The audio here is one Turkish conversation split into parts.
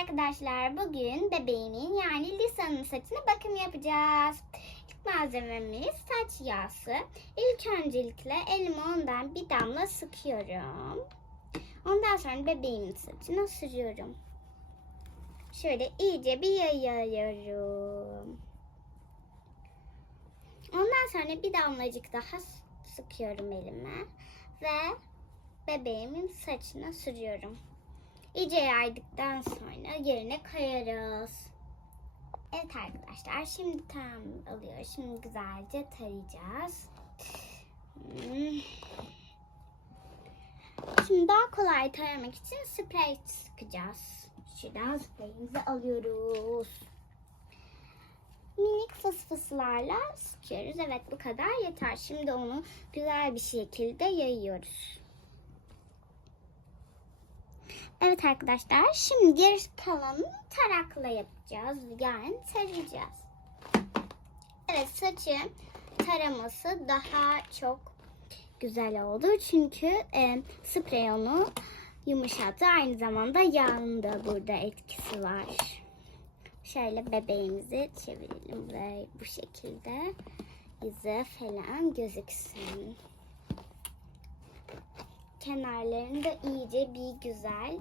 arkadaşlar bugün bebeğimin yani Lisa'nın saçına bakım yapacağız. İlk malzememiz saç yağısı. İlk öncelikle elime ondan bir damla sıkıyorum. Ondan sonra bebeğimin saçına sürüyorum. Şöyle iyice bir yayıyorum. Ondan sonra bir damlacık daha sıkıyorum elime ve bebeğimin saçına sürüyorum. İyice yaydıktan sonra yerine koyarız. Evet arkadaşlar şimdi tam oluyor. Şimdi güzelce tarayacağız. Hmm. Şimdi daha kolay taramak için sprey sıkacağız. Şuradan spreyimizi alıyoruz. Minik fısfıslarla sıkıyoruz. Evet bu kadar yeter. Şimdi onu güzel bir şekilde yayıyoruz. Evet arkadaşlar şimdi geri kalanını tarakla yapacağız. Yani tarayacağız. Evet saçı taraması daha çok güzel oldu. Çünkü e, sprey onu yumuşattı. Aynı zamanda yağın da burada etkisi var. Şöyle bebeğimizi çevirelim ve bu şekilde yüzü falan gözüksün kenarlarını da iyice bir güzel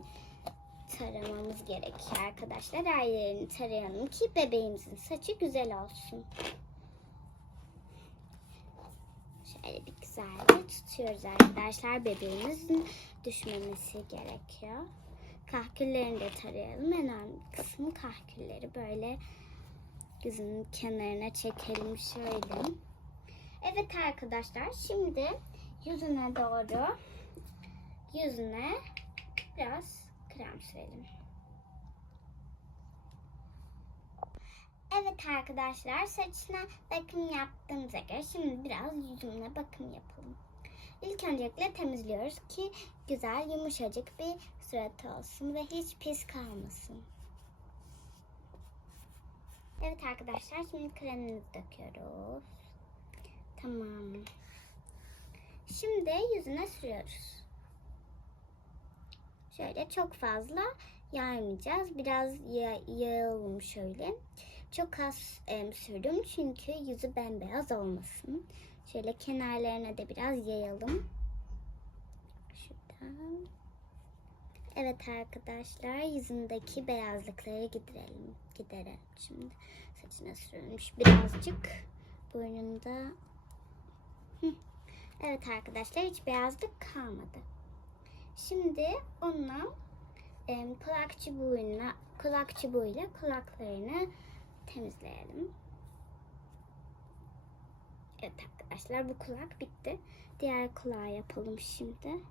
taramamız gerekiyor arkadaşlar. Her yerini tarayalım ki bebeğimizin saçı güzel olsun. Şöyle bir güzelce tutuyoruz arkadaşlar. Bebeğimizin düşmemesi gerekiyor. Kahküllerini de tarayalım. En önemli kısmı kahkülleri böyle gözünün kenarına çekelim şöyle. Evet arkadaşlar şimdi yüzüne doğru yüzüne biraz krem sürelim. Evet arkadaşlar saçına bakım yaptığımıza göre şimdi biraz yüzüne bakım yapalım. İlk öncelikle temizliyoruz ki güzel yumuşacık bir surat olsun ve hiç pis kalmasın. Evet arkadaşlar şimdi kremimizi döküyoruz. Tamam. Şimdi yüzüne sürüyoruz. Şöyle çok fazla yaymayacağız. Biraz ya yağalım şöyle. Çok az em, sürdüm çünkü yüzü bembeyaz olmasın. Şöyle kenarlarına da biraz yayalım. Şuradan. Evet arkadaşlar yüzündeki beyazlıkları giderelim. Giderelim şimdi. Saçına sürülmüş birazcık. Burnunda. Evet arkadaşlar hiç beyazlık kalmadı. Şimdi onunla e, kulak çubuğuyla, kulak çubuğuyla kulaklarını temizleyelim. Evet arkadaşlar bu kulak bitti. Diğer kulağı yapalım şimdi.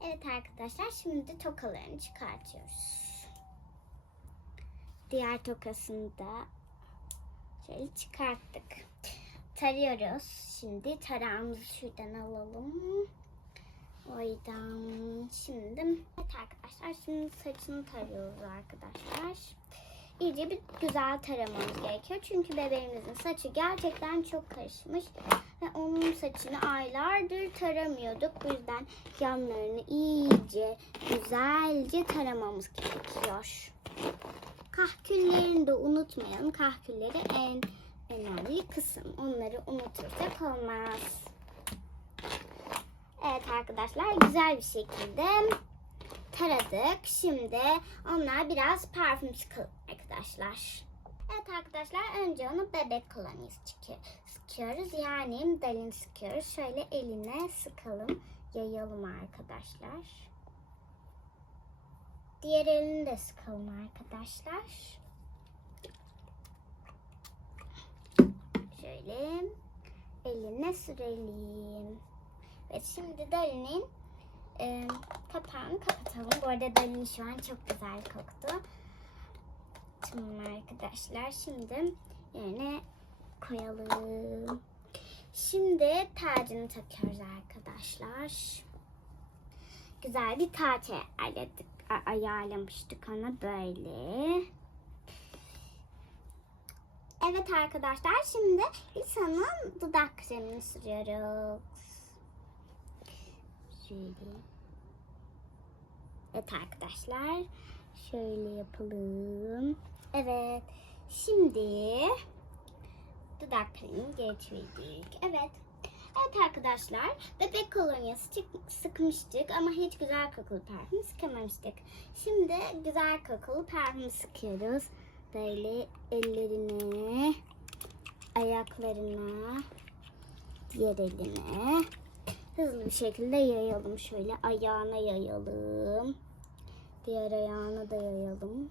Evet arkadaşlar şimdi tokalarını çıkartıyoruz. Diğer tokasını da şöyle çıkarttık. Tarıyoruz. Şimdi tarağımızı şuradan alalım. Oradan şimdi evet arkadaşlar şimdi saçını tarıyoruz arkadaşlar. İyice bir güzel taramamız gerekiyor. Çünkü bebeğimizin saçı gerçekten çok karışmış. Ve onun saçını aylardır taramıyorduk. Bu yüzden yanlarını iyice güzelce taramamız gerekiyor. Kahküllerini de unutmayalım. Kahkülleri en önemli kısım. Onları unutursak olmaz. Evet arkadaşlar güzel bir şekilde taradık. Şimdi onlar biraz parfüm sıkalım arkadaşlar. Evet arkadaşlar önce onu bebek kolonyası sıkıyoruz. Yani dalin sıkıyoruz. Şöyle eline sıkalım. Yayalım arkadaşlar. Diğer elini de sıkalım arkadaşlar. Şöyle eline sürelim. Evet şimdi Dali'nin e, kapağını kapatalım. Bu arada Dali şu an çok güzel koktu. Tamam arkadaşlar şimdi yerine koyalım. Şimdi tacını takıyoruz arkadaşlar. Güzel bir taç ayarladık, ayarlamıştık ona böyle. Evet arkadaşlar şimdi Lisa'nın dudak kremini sürüyoruz. Şöyle. Evet arkadaşlar. Şöyle yapalım. Evet. Şimdi dudak kremi geçirdik. Evet. Evet arkadaşlar. Bebek kolonyası çık- sıkmıştık ama hiç güzel kokulu parfüm sıkamamıştık. Şimdi güzel kokulu parfüm sıkıyoruz. Böyle ellerine, ayaklarına, diğer eline hızlı bir şekilde yayalım. Şöyle ayağına yayalım. Diğer ayağına da yayalım.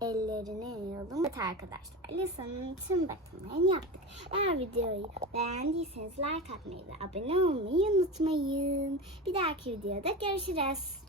Ellerine yayalım. Evet arkadaşlar Lisa'nın tüm bakımlarını yaptık. Eğer videoyu beğendiyseniz like atmayı ve abone olmayı unutmayın. Bir dahaki videoda görüşürüz.